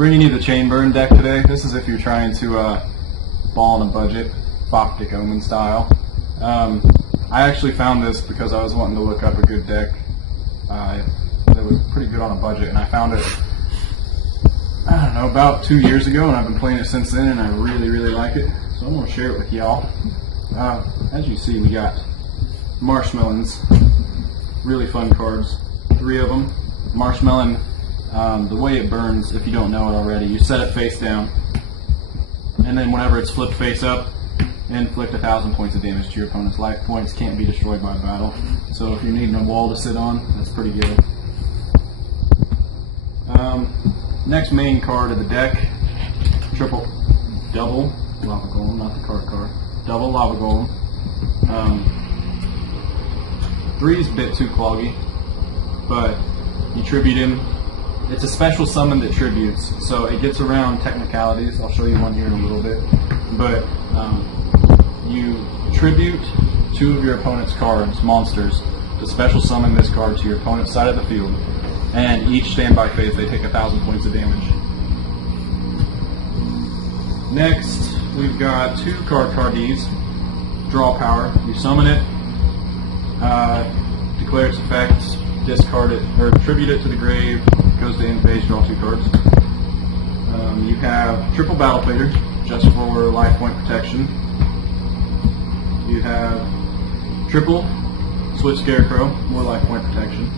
Bringing you the chain burn deck today. This is if you're trying to ball on a budget, FopTic Omen style. I actually found this because I was wanting to look up a good deck that was pretty good on a budget, and I found it, I don't know, about 2 years ago, and I've been playing it since then, and I really like it. So I'm going to share it with y'all. As you see, we got Marshmelons, really fun cards, 3 of them. Marshmelon, the way it burns, if you don't know it already, you set it face down, and then whenever it's flipped face up, inflict 1,000 points of damage to your opponent's life points. Can't be destroyed by battle. So if you're needing a wall to sit on, that's pretty good. Next main card of the deck, double Lava Golem, not the card, double Lava Golem. 3's a bit too cloggy, but you tribute him. It's a special summon that tributes, so it gets around technicalities. I'll show you one here in a little bit. But you tribute 2 of your opponent's cards, monsters, to special summon this card to your opponent's side of the field, and each standby phase they take 1,000 points of damage. Next, we've got 2 Cardies. Draw power. You summon it, declare its effects, discard it, or tribute it to the grave, goes to end phase, draw 2 cards. You have triple Battle Fader, just for life point protection. You have triple Switch Scarecrow, more life point protection.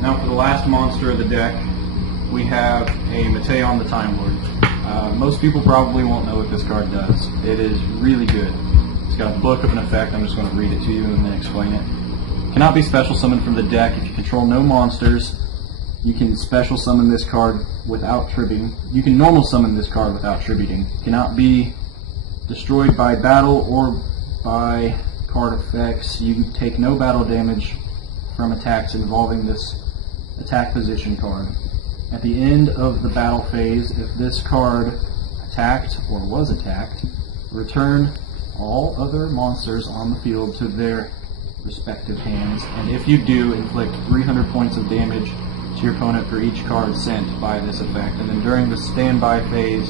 Now for the last monster of the deck, we have a Mateon the Time Lord. Most people probably won't know what this card does. It is really good. It's got a book of an effect. I'm just going to read it to you and then explain it. Cannot be special summoned from the deck. If you control no monsters, you can special summon this card without tributing. You can normal summon this card without tributing. Cannot be destroyed by battle or by card effects. You take no battle damage from attacks involving this attack position card. At the end of the battle phase, if this card attacked or was attacked, return all other monsters on the field to their respective hands, and if you do, inflict 300 points of damage to your opponent for each card sent by this effect. And then during the standby phase,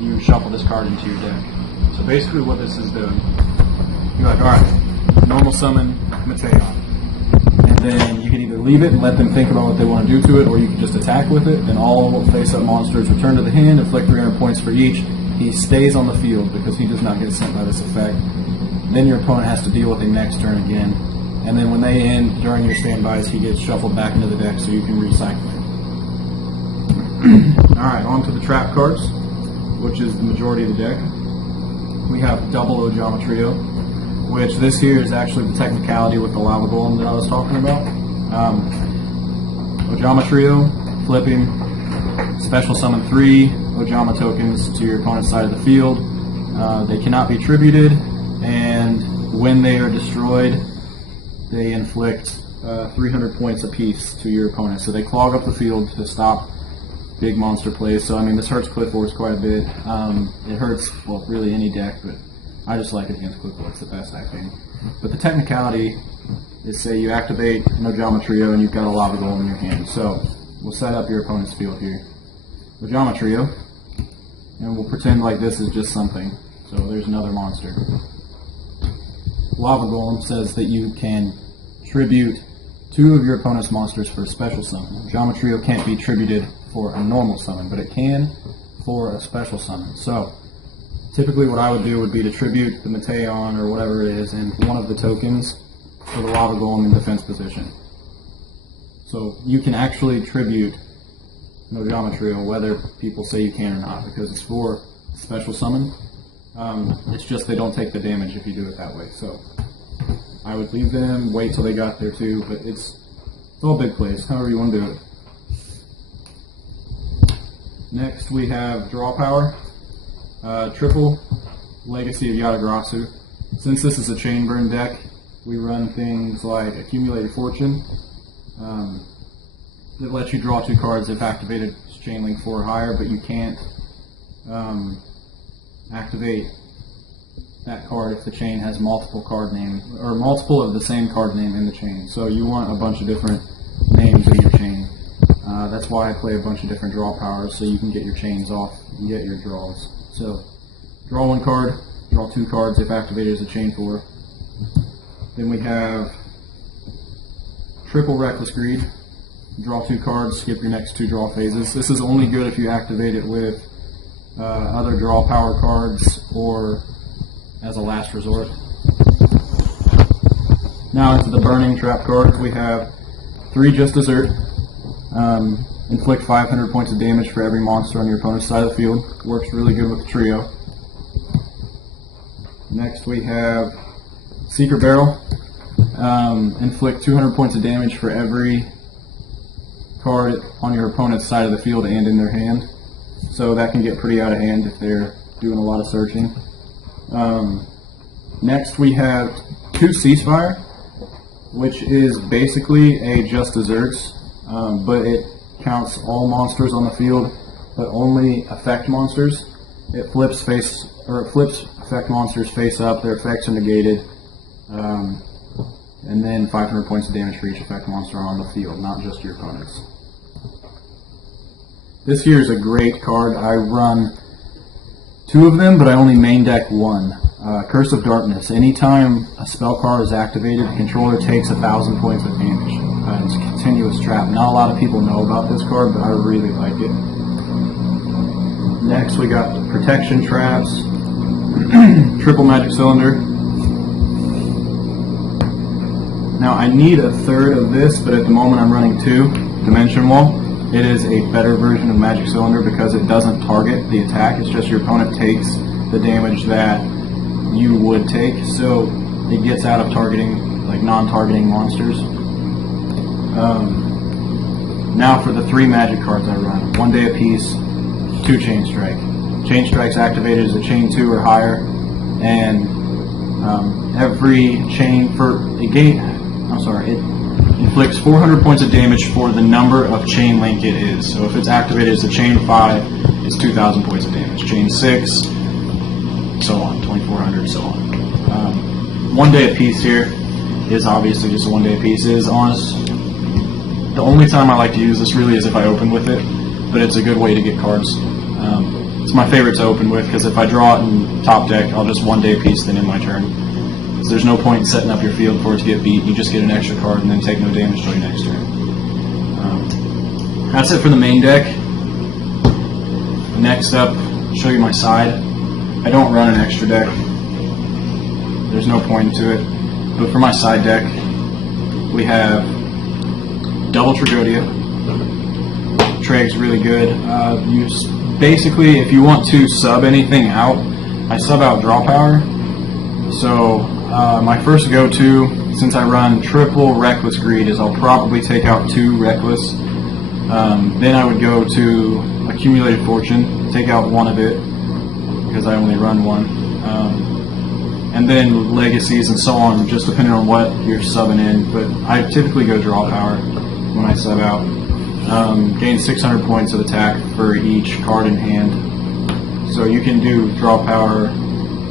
you shuffle this card into your deck. So basically what this is doing, you're like, alright, normal summon Mateon. And then you can either leave it and let them think about what they want to do to it, or you can just attack with it, and all face-up monsters return to the hand, inflict 300 points for each. He stays on the field because he does not get sent by this effect. Then your opponent has to deal with him next turn again. And then when they end during your standbys, he gets shuffled back into the deck so you can recycle it. Alright, on to the trap cards, which is the majority of the deck. We have double Ojama Trio, which this here is actually the technicality with the Lava Golem that I was talking about. Ojama Trio, flip him, special summon 3 Ojama tokens to your opponent's side of the field. They cannot be tributed, and when they are destroyed, they inflict 300 points apiece to your opponent. So they clog up the field to stop big monster plays. So I mean, this hurts Cliff-Lords quite a bit. It hurts, well, really any deck, but I just like it against Cliff-Lords the best, I think. But the technicality is, say you activate an Ojama Trio and you've got a Lava Golem in your hand. So we'll set up your opponent's field here. Ojama Trio, and we'll pretend like this is just something. So there's another monster. Lava Golem says that you can tribute 2 of your opponent's monsters for a special summon. Ojama Trio can't be tributed for a normal summon, but it can for a special summon. So typically what I would do would be to tribute the Mateon or whatever it is and one of the tokens for the Lava Golem in defense position. So you can actually tribute an Ojama Trio whether people say you can or not, because it's for a special summon. It's just they don't take the damage if you do it that way. So I would leave them, wait till they got there too, but it's all big plays, however you want to do it. Next we have draw power, triple Legacy of Yatagrasu. Since this is a chain burn deck, we run things like Accumulated Fortune. That lets you draw 2 cards if activated chain link 4 or higher, but you can't activate that card if the chain has multiple card names, or multiple of the same card name in the chain. So you want a bunch of different names in your chain. That's why I play a bunch of different draw powers, so you can get your chains off and get your draws. So, draw 1 card, draw 2 cards if activated as a chain 4. Then we have triple Reckless Greed. Draw 2 cards, skip your next 2 draw phases. This is only good if you activate it with other draw power cards or as a last resort. Now into the Burning Trap card. We have 3 Just Desert. Inflict 500 points of damage for every monster on your opponent's side of the field. Works really good with the trio. Next we have Secret Barrel. Inflict 200 points of damage for every card on your opponent's side of the field and in their hand. So that can get pretty out of hand if they're doing a lot of searching. Next we have 2 Ceasefire, which is basically a Just Desserts, but it counts all monsters on the field, but only effect monsters. It flips effect monsters face up, their effects are negated, and then 500 points of damage for each effect monster on the field, not just your opponents. This here is a great card. I run 2 of them, but I only main deck 1. Curse of Darkness. Anytime a spell card is activated, the controller takes 1,000 points of damage. It's a continuous trap. Not a lot of people know about this card, but I really like it. Next, we got Protection Traps, Triple Magic Cylinder. Now, I need a third of this, but at the moment I'm running 2, Dimension Wall. It is a better version of Magic Cylinder because it doesn't target the attack. It's just your opponent takes the damage that you would take, so it gets out of targeting, like non-targeting monsters. Now for the 3 magic cards I run. 1 day apiece, 2 Chain Strike. Chain Strike's activated as a chain 2 or higher, and every chain it inflicts 400 points of damage for the number of chain link it is. So if it's activated as a chain 5, it's 2,000 points of damage. Chain 6, so on, 2,400, so on. 1 day apiece here is obviously just a 1 day apiece. It is honest. The only time I like to use this really is if I open with it, but it's a good way to get cards. It's my favorite to open with because if I draw it in top deck, I'll just 1 day apiece then in my turn. So there's no point in setting up your field for it to get beat. You just get an extra card and then take no damage till your next turn. That's it for the main deck. Next up, I'll show you my side. I don't run an extra deck. There's no point to it. But for my side deck, we have double Tragodia. Treg's really good. Basically, if you want to sub anything out, I sub out draw power. So my first go-to, since I run triple Reckless Greed, is I'll probably take out 2 Reckless. Then I would go to Accumulated Fortune, take out 1 of it, because I only run 1. And then Legacies and so on, just depending on what you're subbing in. But I typically go draw power when I sub out. Gain 600 points of attack for each card in hand. So you can do draw power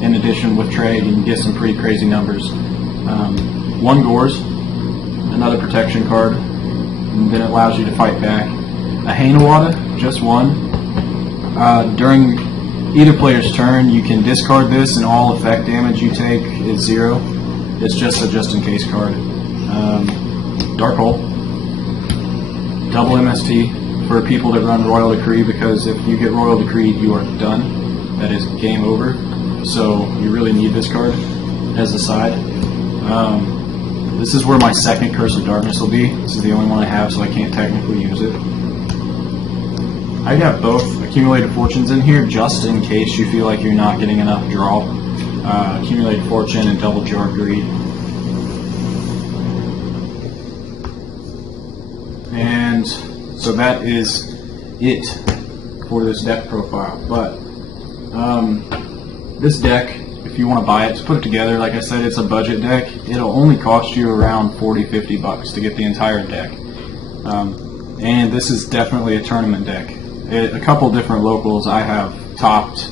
in addition with trade and get some pretty crazy numbers. 1 Gores, another protection card, and then it allows you to fight back. A Hanawada, just 1. During either player's turn, you can discard this and all effect damage you take is 0. It's just a just-in-case card. Dark Hole, double MST for people that run Royal Decree, because if you get Royal Decree, you are done. That is game over. So you really need this card as a side. This is where my second Curse of Darkness will be. This is the only one I have, so I can't technically use it. I got both Accumulated Fortunes in here just in case you feel like you're not getting enough draw. Accumulated Fortune and double Jar Greed. And so that is it for this deck profile. But this deck, if you want to buy it, to put it together, like I said, it's a budget deck. It'll only cost you around $40-50 to get the entire deck. And this is definitely a tournament deck. A couple different locals I have topped.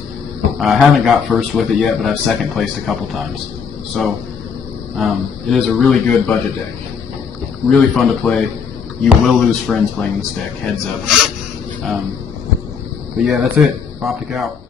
I haven't got first with it yet, but I've second placed a couple times. So it is a really good budget deck. Really fun to play. you will lose friends playing this deck. Heads up. But yeah, that's it. FopTic out.